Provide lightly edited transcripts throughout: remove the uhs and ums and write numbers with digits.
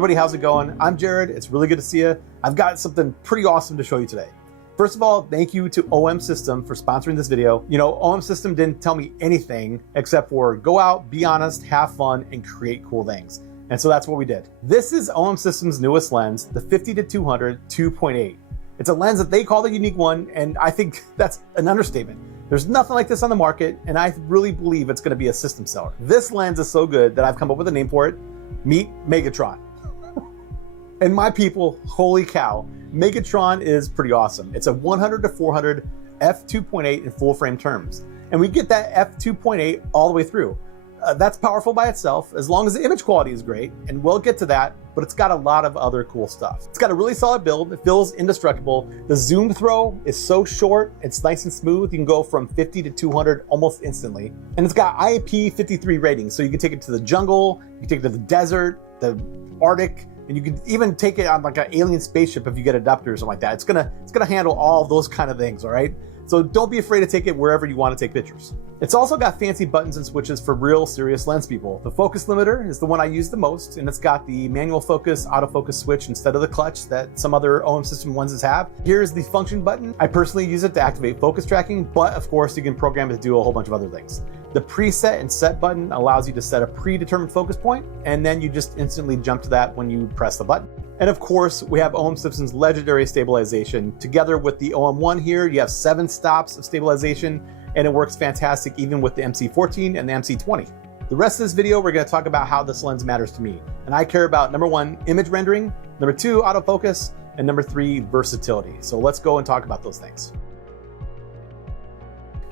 everybody, how's it going? I'm Jared, it's really good to see you. I've got something pretty awesome to show you today. First of all, thank you to OM System for sponsoring this video. You know, OM System didn't tell me anything except for go out, be honest, have fun, and create cool things. And so that's what we did. This is OM System's newest lens, the 50-200 2.8. It's a lens that they call the unique one, and I think that's an understatement. There's nothing like this on the market, and I really believe it's gonna be a system seller. This lens is so good that I've come up with a name for it. Meet Megatron. And my people, holy cow, Megatron is pretty awesome. It's a 100-400 f2.8 in full frame terms. And we get that f2.8 all the way through. That's powerful by itself, as long as the image quality is great, and we'll get to that, but it's got a lot of other cool stuff. It's got a really solid build, it feels indestructible. The zoom throw is so short, it's nice and smooth. You can go from 50 to 200 almost instantly. And it's got IP53 ratings, so you can take it to the jungle, you can take it to the desert, the Arctic, and you can even take it on like an alien spaceship if you get adapters or something like that. It's gonna handle all those kind of things, all right? So don't be afraid to take it wherever you want to take pictures. It's also got fancy buttons and switches for real serious lens people. The focus limiter is the one I use the most, and it's got the manual focus, autofocus switch instead of the clutch that some other OM System lenses have. Here's the function button. I personally use it to activate focus tracking, but of course you can program it to do a whole bunch of other things. The preset and set button allows you to set a predetermined focus point, and then you just instantly jump to that when you press the button. And of course, we have OM System's legendary stabilization. Together with the OM1 here, you have 7 stops of stabilization, and it works fantastic even with the MC14 and the MC20. The rest of this video, we're gonna talk about how this lens matters to me. And I care about number 1, image rendering, number 2, autofocus, and number 3, versatility. So let's go and talk about those things.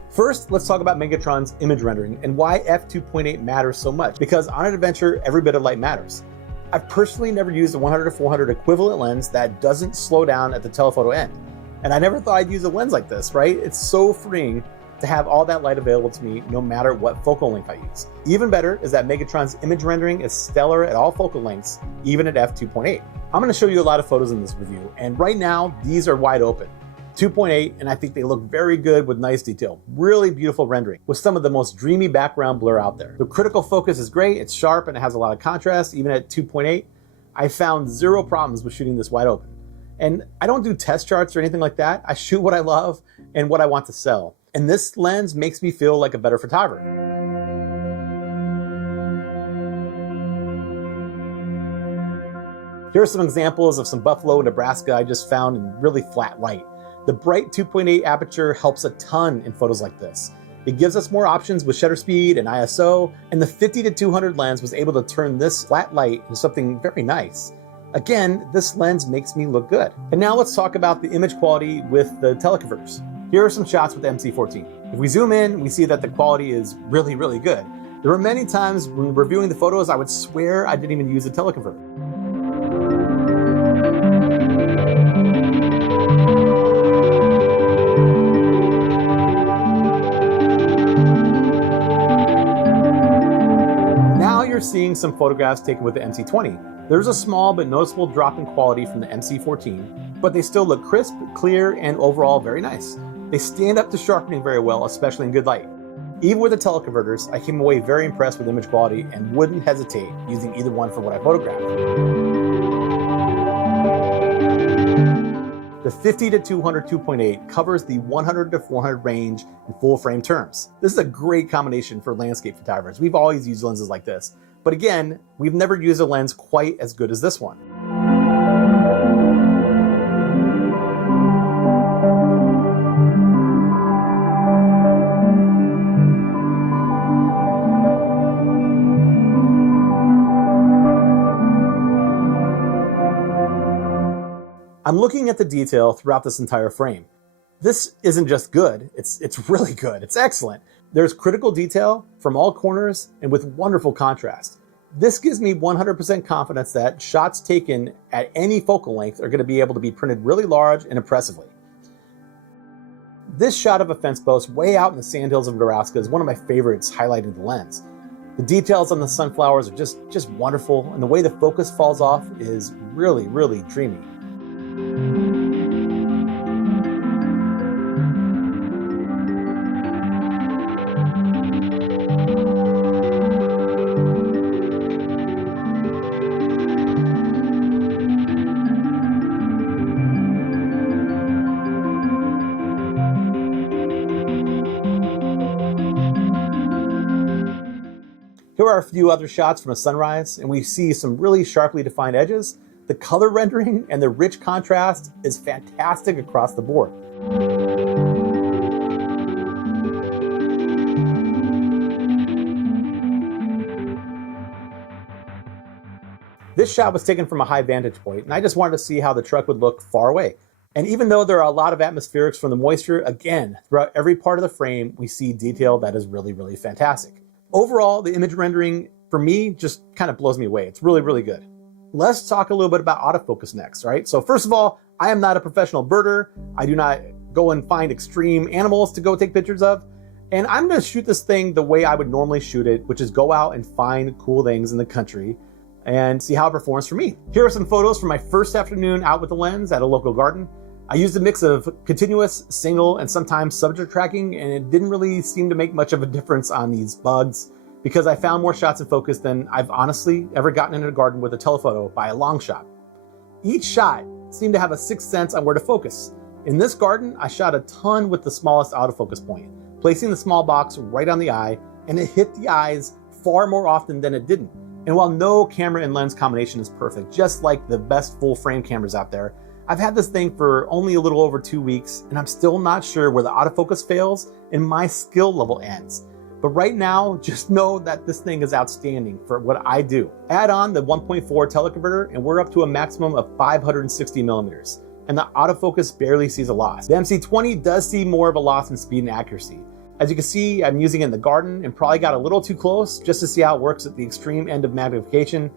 First, let's talk about Megatron's image rendering and why f2.8 matters so much, because on an adventure, every bit of light matters. I've personally never used a 100-400 equivalent lens that doesn't slow down at the telephoto end. And I never thought I'd use a lens like this, right? It's so freeing to have all that light available to me no matter what focal length I use. Even better is that Megatron's image rendering is stellar at all focal lengths, even at f2.8. I'm gonna show you a lot of photos in this review, and right now, these are wide open. 2.8, and I think they look very good with nice detail. Really beautiful rendering with some of the most dreamy background blur out there. The critical focus is great, it's sharp, and it has a lot of contrast, even at 2.8. I found 0 problems with shooting this wide open. And I don't do test charts or anything like that. I shoot what I love and what I want to sell. And this lens makes me feel like a better photographer. Here are some examples of some buffalo, Nebraska I just found in really flat light. The bright 2.8 aperture helps a ton in photos like this. It gives us more options with shutter speed and ISO, and the 50-200 lens was able to turn this flat light into something very nice. Again, this lens makes me look good. And now let's talk about the image quality with the teleconverters. Here are some shots with the MC14. If we zoom in, we see that the quality is really, really good. There were many times when reviewing the photos, I would swear I didn't even use a teleconverter. Seeing some photographs taken with the MC20. There's a small but noticeable drop in quality from the MC14, but they still look crisp, clear, and overall very nice. They stand up to sharpening very well, especially in good light. Even with the teleconverters, I came away very impressed with image quality and wouldn't hesitate using either one for what I photographed. The 50-200 2.8 covers the 100-400 range in full frame terms. This is a great combination for landscape photographers. We've always used lenses like this, but again, we've never used a lens quite as good as this one. I'm looking at the detail throughout this entire frame. This isn't just good, it's really good, it's excellent. There's critical detail from all corners and with wonderful contrast. This gives me 100% confidence that shots taken at any focal length are going to be able to be printed really large and impressively. This shot of a fence post way out in the sandhills of Nebraska is one of my favorites highlighting the lens. The details on the sunflowers are just wonderful, and the way the focus falls off is really, really dreamy. Here are a few other shots from a sunrise, and we see some really sharply defined edges. The color rendering and the rich contrast is fantastic across the board. This shot was taken from a high vantage point, and I just wanted to see how the truck would look far away. And even though there are a lot of atmospherics from the moisture, again, throughout every part of the frame, we see detail that is really, really fantastic. Overall, the image rendering, for me, just kind of blows me away. It's really, really good. Let's talk a little bit about autofocus next, right? So first of all, I am not a professional birder. I do not go and find extreme animals to go take pictures of. And I'm gonna shoot this thing the way I would normally shoot it, which is go out and find cool things in the country and see how it performs for me. Here are some photos from my first afternoon out with the lens at a local garden. I used a mix of continuous, single, and sometimes subject tracking, and it didn't really seem to make much of a difference on these bugs because I found more shots in focus than I've honestly ever gotten in a garden with a telephoto by a long shot. Each shot seemed to have a sixth sense on where to focus. In this garden, I shot a ton with the smallest autofocus point, placing the small box right on the eye, and it hit the eyes far more often than it didn't. And while no camera and lens combination is perfect, just like the best full frame cameras out there, I've had this thing for only a little over 2 weeks, and I'm still not sure where the autofocus fails and my skill level ends. But right now, just know that this thing is outstanding for what I do. Add on the 1.4 teleconverter, and we're up to a maximum of 560 millimeters, and the autofocus barely sees a loss. The MC20 does see more of a loss in speed and accuracy. As you can see, I'm using it in the garden and probably got a little too close just to see how it works at the extreme end of magnification.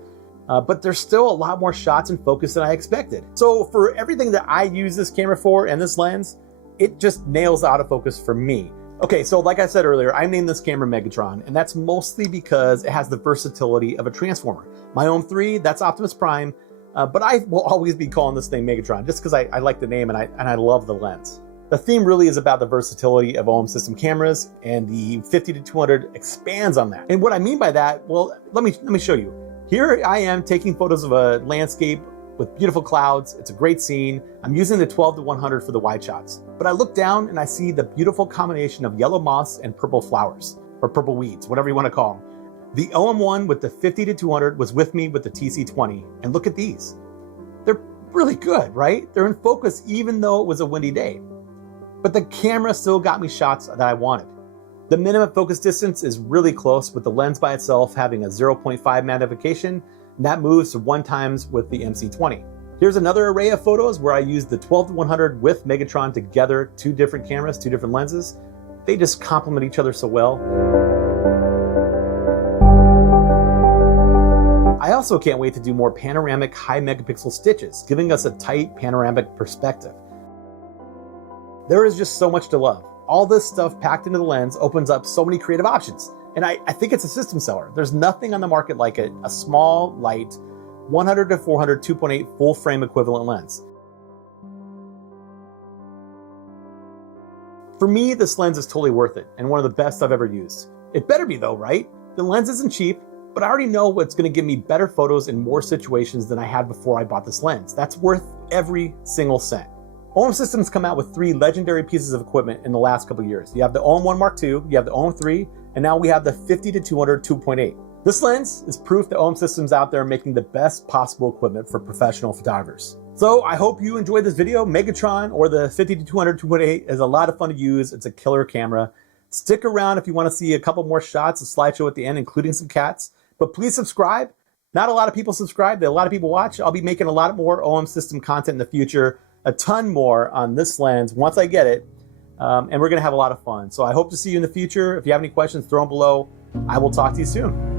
But there's still a lot more shots in focus than I expected. So for everything that I use this camera for and this lens, it just nails autofocus for me. Okay, so like I said earlier, I named this camera Megatron, and that's mostly because it has the versatility of a transformer. My OM3, that's Optimus Prime, but I will always be calling this thing Megatron just because I like the name and I love the lens. The theme really is about the versatility of OM system cameras, and the 50-200 expands on that. And what I mean by that, well, let me show you. Here I am taking photos of a landscape with beautiful clouds. It's a great scene. I'm using the 12-100 for the wide shots. But I look down and I see the beautiful combination of yellow moss and purple flowers, or purple weeds, whatever you want to call them. The OM1 with the 50-200 was with me with the TC20, and look at these. They're really good, right? They're in focus even though it was a windy day. But the camera still got me shots that I wanted. The minimum focus distance is really close, with the lens by itself having a 0.5 magnification, and that moves to 1x with the MC20. Here's another array of photos where I used the 12-100 with Megatron together, two different cameras, two different lenses. They just complement each other so well. I also can't wait to do more panoramic high megapixel stitches, giving us a tight panoramic perspective. There is just so much to love. All this stuff packed into the lens opens up so many creative options. And I think it's a system seller. There's nothing on the market like it, a small, light, 100-400 2.8 full frame equivalent lens. For me, this lens is totally worth it and one of the best I've ever used. It better be though, right? The lens isn't cheap, but I already know what's gonna give me better photos in more situations than I had before I bought this lens. That's worth every single cent. OM Systems come out with 3 legendary pieces of equipment in the last couple of years. You have the OM1 Mark II, you have the OM3, and now we have the 50-200 2.8. This lens is proof that OM Systems out there making the best possible equipment for professional photographers. So I hope you enjoyed this video. Megatron, or the 50-200 2.8, is a lot of fun to use. It's a killer camera. Stick around if you want to see a couple more shots, a slideshow at the end, including some cats. But please subscribe. Not a lot of people subscribe, a lot of people watch. I'll be making a lot more OM System content in the future. A ton more on this lens once I get it, and we're gonna have a lot of fun. So I hope to see you in the future. If you have any questions, throw them below. I will talk to you soon.